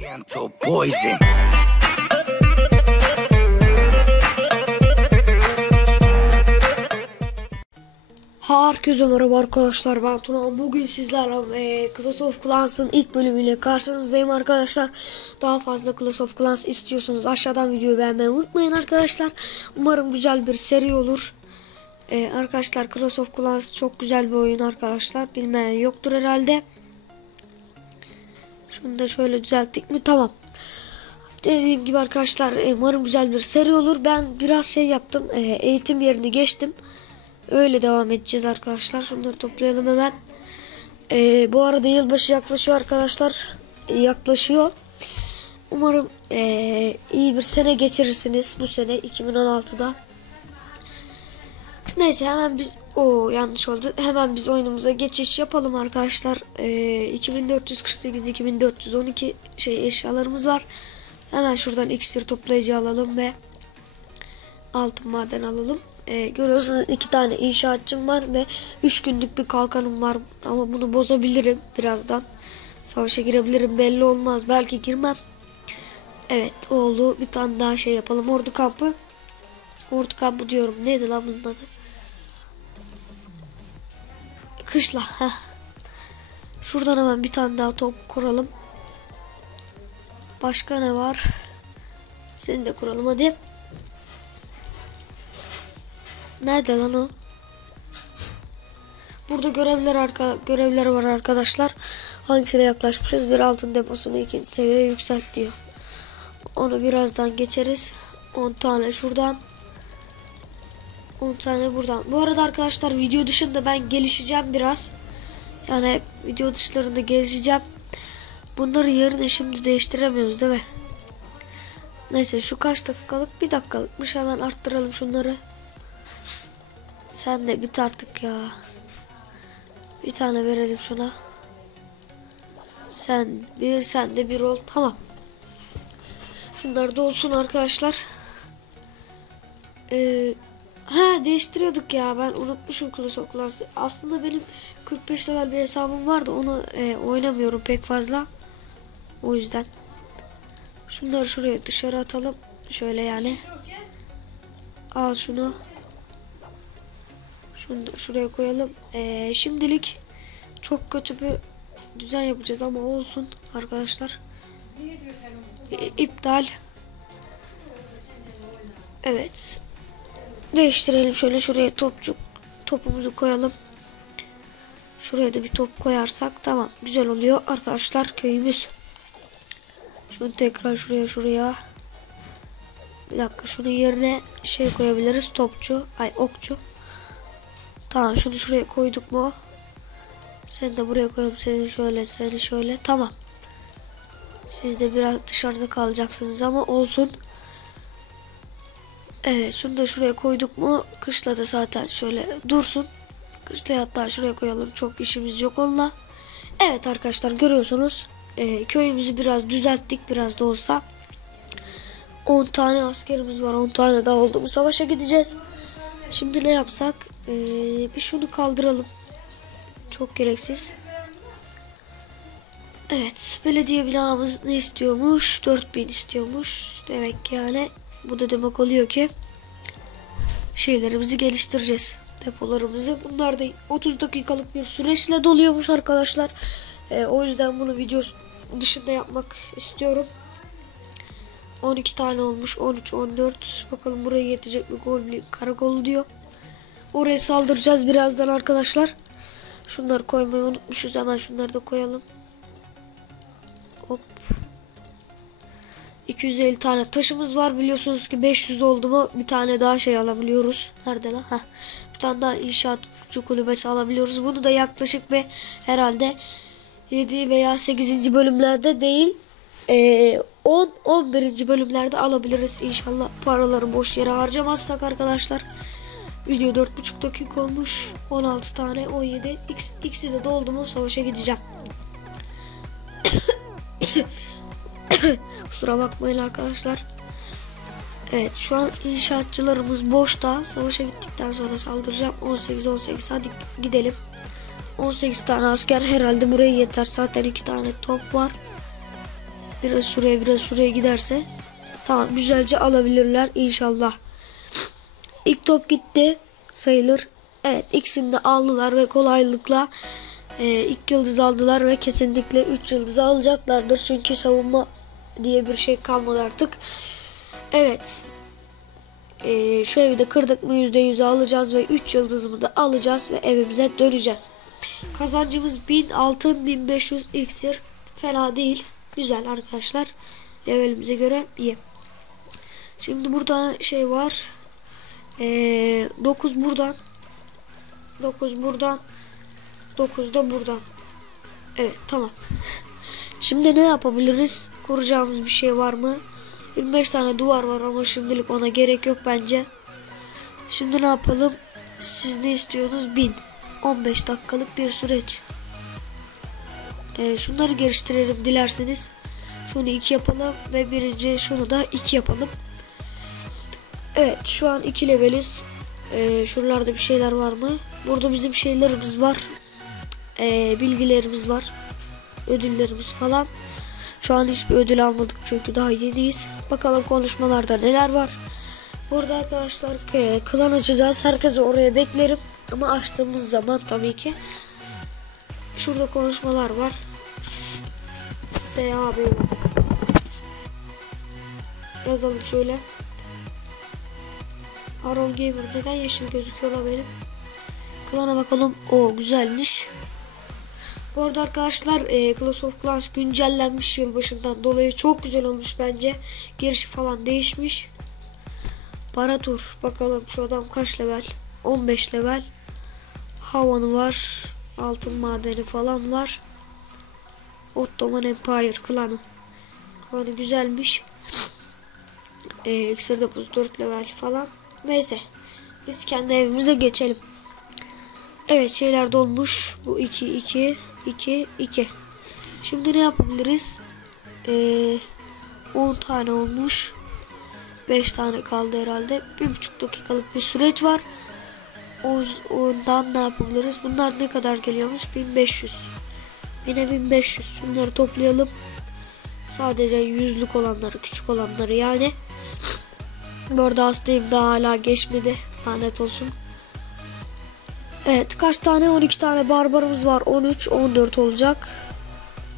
Oriental poison. Herkese merhaba arkadaşlar ben Tuna bugün sizlerle e, Clash of Clans'ın ilk bölümüyle karşınızdayım arkadaşlar. Daha fazla Clash of Clans istiyorsanız aşağıdan videoyu beğenmeyi unutmayın arkadaşlar. Umarım güzel bir seri olur. E, arkadaşlar Clash of Clans çok güzel bir oyun arkadaşlar. Bilmeyen yoktur herhalde şunu da şöyle düzelttik mi tamam dediğim gibi arkadaşlar e, umarım güzel bir seri olur ben biraz şey yaptım e, eğitim yerini geçtim Öyle devam edeceğiz arkadaşlar. Şunları toplayalım hemen. Ee, bu arada yılbaşı yaklaşıyor arkadaşlar. Ee, yaklaşıyor. Umarım ee, iyi bir sene geçirirsiniz bu sene 2016'da. Neyse hemen biz o yanlış oldu. Hemen biz oyunumuza geçiş yapalım arkadaşlar. Ee, 2448 2412 şey eşyalarımız var. Hemen şuradan iksir toplayıcı alalım ve altın maden alalım. Ee, görüyorsunuz iki tane inşaatçım var ve üç günlük bir kalkanım var ama bunu bozabilirim birazdan. Savaşa girebilirim belli olmaz belki girmem. Evet oldu bir tane daha şey yapalım ordu kampı. Ordu kampı diyorum neydi lan bunun adı? Kışla. Heh. Şuradan hemen bir tane daha top kuralım. Başka ne var? Seni de kuralım hadi. Nerede lan o? Burada görevler arka görevler var arkadaşlar. Hangisine yaklaşmışız? Bir altın deposunu ikinci seviyeye yükselt diyor. Onu birazdan geçeriz. 10 tane şuradan. 10 tane buradan. Bu arada arkadaşlar video dışında ben gelişeceğim biraz. Yani video dışlarında gelişeceğim. Bunları yerini şimdi değiştiremiyoruz değil mi? Neyse şu kaç dakikalık? Bir dakikalıkmış. Hemen arttıralım şunları. Sen de bit artık ya. Bir tane verelim şuna. Sen bir sen de bir ol. Tamam. Şunlar da olsun arkadaşlar. Ee, ha değiştiriyorduk ya. Ben unutmuşum Clash of. Aslında benim 45 level bir hesabım vardı. Onu e, oynamıyorum pek fazla. O yüzden. Şunları şuraya dışarı atalım. Şöyle yani. Al şunu. Şunu da şuraya koyalım. Ee, şimdilik çok kötü bir düzen yapacağız ama olsun arkadaşlar. İ iptal. Evet. Değiştirelim şöyle şuraya topçuk topumuzu koyalım. Şuraya da bir top koyarsak tamam güzel oluyor arkadaşlar köyümüz. Şunu tekrar şuraya şuraya. Bir dakika şunun yerine şey koyabiliriz topçu ay okçu. Tamam şunu şuraya koyduk mu? Seni de buraya koyalım. Seni şöyle, seni şöyle. Tamam. Siz de biraz dışarıda kalacaksınız ama olsun. Evet şunu da şuraya koyduk mu? Kışla da zaten şöyle dursun. Kışla hatta şuraya koyalım. Çok işimiz yok onunla. Evet arkadaşlar görüyorsunuz. E, köyümüzü biraz düzelttik biraz da olsa. 10 tane askerimiz var. 10 tane daha oldu mu savaşa gideceğiz. Şimdi ne yapsak? Ee, bir şunu kaldıralım. Çok gereksiz. Evet. Belediye binamız ne istiyormuş? 4000 istiyormuş. Demek ki yani bu da demek oluyor ki şeylerimizi geliştireceğiz. Depolarımızı. Bunlar da 30 dakikalık bir süreçle doluyormuş arkadaşlar. Ee, o yüzden bunu video dışında yapmak istiyorum. 12 tane olmuş. 13, 14. Bakalım buraya yetecek mi? Goblin karakolu diyor. Oraya saldıracağız birazdan arkadaşlar. Şunları koymayı unutmuşuz. Hemen şunları da koyalım. 250 tane taşımız var. Biliyorsunuz ki 500 oldu mu bir tane daha şey alabiliyoruz. Nerede lan? Heh. Bir tane daha inşaatçı kulübesi alabiliyoruz. Bunu da yaklaşık ve herhalde 7 veya 8. bölümlerde değil 10 11. bölümlerde alabiliriz inşallah paraları boş yere harcamazsak arkadaşlar. Video 4,5 dakika olmuş. 16 tane 17. X, X'i de doldu mu savaşa gideceğim. Kusura bakmayın arkadaşlar. Evet şu an inşaatçılarımız boşta. Savaşa gittikten sonra saldıracağım. 18 18 hadi gidelim. 18 tane asker herhalde buraya yeter. Zaten 2 tane top var. biraz şuraya biraz şuraya giderse tamam güzelce alabilirler inşallah. İlk top gitti sayılır. Evet ikisini de aldılar ve kolaylıkla e, ilk yıldız aldılar ve kesinlikle 3 yıldız alacaklardır. Çünkü savunma diye bir şey kalmadı artık. Evet. E, şu evi de kırdık mı %100 alacağız ve 3 yıldızımı da alacağız ve evimize döneceğiz. Kazancımız 1000 altın 1500 iksir. Fena değil. Güzel arkadaşlar. Levelimize göre iyi. Şimdi burada şey var. Ee, 9 buradan. 9 buradan. 9 da buradan. Evet tamam. Şimdi ne yapabiliriz? Kuracağımız bir şey var mı? 25 tane duvar var ama şimdilik ona gerek yok bence. Şimdi ne yapalım? Siz ne istiyorsunuz? 1000. 15 dakikalık bir süreç. Ee, şunları geliştirelim dilerseniz. Şunu 2 yapalım ve birinci şunu da 2 yapalım. Evet şu an 2 leveliz. Ee, şuralarda bir şeyler var mı? Burada bizim şeylerimiz var. Ee, bilgilerimiz var. Ödüllerimiz falan. Şu an hiçbir ödül almadık çünkü daha yeniyiz. Bakalım konuşmalarda neler var. Burada arkadaşlar e, klan açacağız. Herkesi oraya beklerim. Ama açtığımız zaman tabii ki. Şurada konuşmalar var. SAB. Yazalım şöyle. Harold Gamer neden yeşil gözüküyor la benim? Klana bakalım. O güzelmiş. Bu arada arkadaşlar e, Clash of Clans güncellenmiş yılbaşından dolayı çok güzel olmuş bence. Girişi falan değişmiş. Para tur. Bakalım şu adam kaç level? 15 level. Havanı var. Altın madeni falan var. Ottoman Empire klanı. Klanı güzelmiş. E, deposu 4 level falan. Neyse. Biz kendi evimize geçelim. Evet şeyler dolmuş. Bu 2 2 2 2. Şimdi ne yapabiliriz? Ee, 10 tane olmuş. 5 tane kaldı herhalde. 1,5 dakikalık bir süreç var. O, ondan ne yapabiliriz? Bunlar ne kadar geliyormuş? 1500. Yine 1500. Bunları toplayalım. Sadece yüzlük olanları, küçük olanları yani. Bu arada hastayım daha hala geçmedi. Lanet olsun. Evet kaç tane? 12 tane barbarımız var. 13, 14 olacak.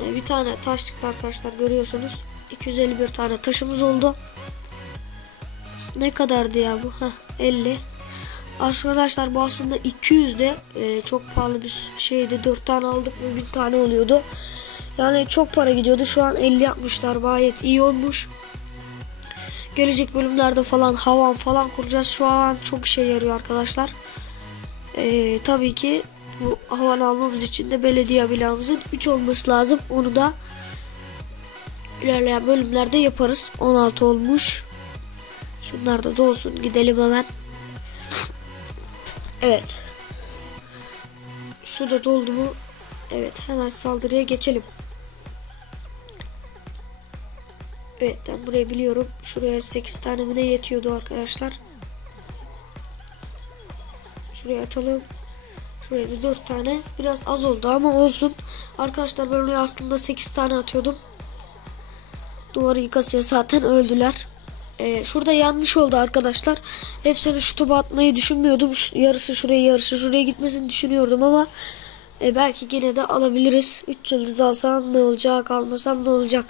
Ee, bir tane taş çıktı arkadaşlar görüyorsunuz. 251 tane taşımız oldu. Ne kadardı ya bu? Heh, 50. Arkadaşlar bu aslında 200 de e, çok pahalı bir şeydi. 4 tane aldık mı 1000 tane oluyordu. Yani çok para gidiyordu. Şu an 50 yapmışlar. Gayet iyi olmuş. Gelecek bölümlerde falan havan falan kuracağız. Şu an çok işe yarıyor arkadaşlar. Ee, tabii ki bu havan almamız için de belediye binamızın 3 olması lazım. Onu da ilerleyen bölümlerde yaparız. 16 olmuş. Şunlar da dolsun. Gidelim hemen. Evet. Şu da doldu mu? Evet hemen saldırıya geçelim. Evet ben burayı biliyorum. Şuraya 8 tane mi ne yetiyordu arkadaşlar. Şuraya atalım. Şuraya da 4 tane. Biraz az oldu ama olsun. Arkadaşlar ben oraya aslında 8 tane atıyordum. Duvarı yıkasıya zaten öldüler. Ee, şurada yanlış oldu arkadaşlar. Hepsini şu topa atmayı düşünmüyordum. Şu, yarısı şuraya yarısı şuraya gitmesini düşünüyordum ama e, belki yine de alabiliriz. 3 yıldız alsam ne olacak almasam ne olacak.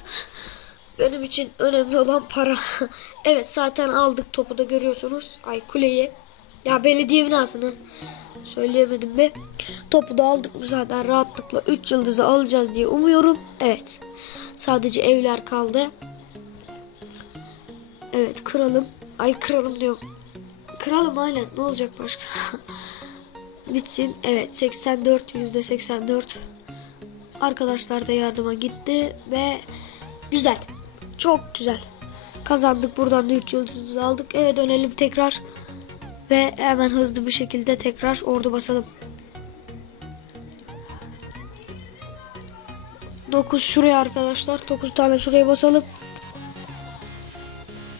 Benim için önemli olan para. evet zaten aldık topu da görüyorsunuz. Ay kuleyi. Ya belediye binasını söyleyemedim be. Topu da aldık mı zaten rahatlıkla 3 yıldızı alacağız diye umuyorum. Evet. Sadece evler kaldı. Evet kıralım. Ay kıralım diyorum. Kıralım aynen. Ne olacak başka? Bitsin. Evet 84 yüzde 84. Arkadaşlar da yardıma gitti ve güzel. Çok güzel. Kazandık. Buradan da 3 yıldızımızı aldık. Evet dönelim tekrar. Ve hemen hızlı bir şekilde tekrar ordu basalım. 9 şuraya arkadaşlar. 9 tane şuraya basalım.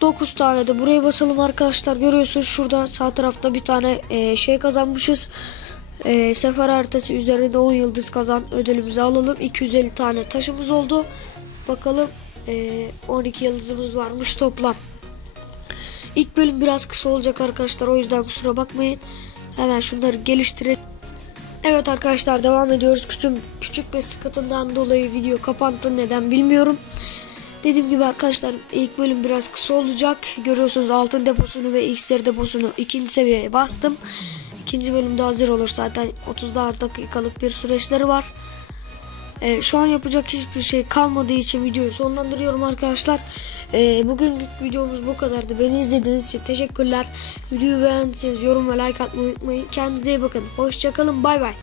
9 tane de buraya basalım arkadaşlar. Görüyorsunuz şurada sağ tarafta bir tane e, şey kazanmışız. E, sefer haritası üzerinde 10 yıldız kazan ödülümüzü alalım. 250 tane taşımız oldu. Bakalım ee, 12 yıldızımız varmış toplam. İlk bölüm biraz kısa olacak arkadaşlar o yüzden kusura bakmayın. Hemen şunları geliştirelim. Evet arkadaşlar devam ediyoruz. Küçük, küçük bir sıkıntından dolayı video kapandı. Neden bilmiyorum. Dediğim gibi arkadaşlar ilk bölüm biraz kısa olacak. Görüyorsunuz altın deposunu ve iksir deposunu ikinci seviyeye bastım. İkinci bölümde hazır olur zaten 30 dakikalık bir süreçleri var. Ee, şu an yapacak hiçbir şey kalmadığı için videoyu sonlandırıyorum arkadaşlar. Ee, bugünkü videomuz bu kadardı. Beni izlediğiniz için teşekkürler. Videoyu beğendiyseniz yorum ve like atmayı unutmayın. Kendinize iyi bakın. Hoşçakalın. Bay bay.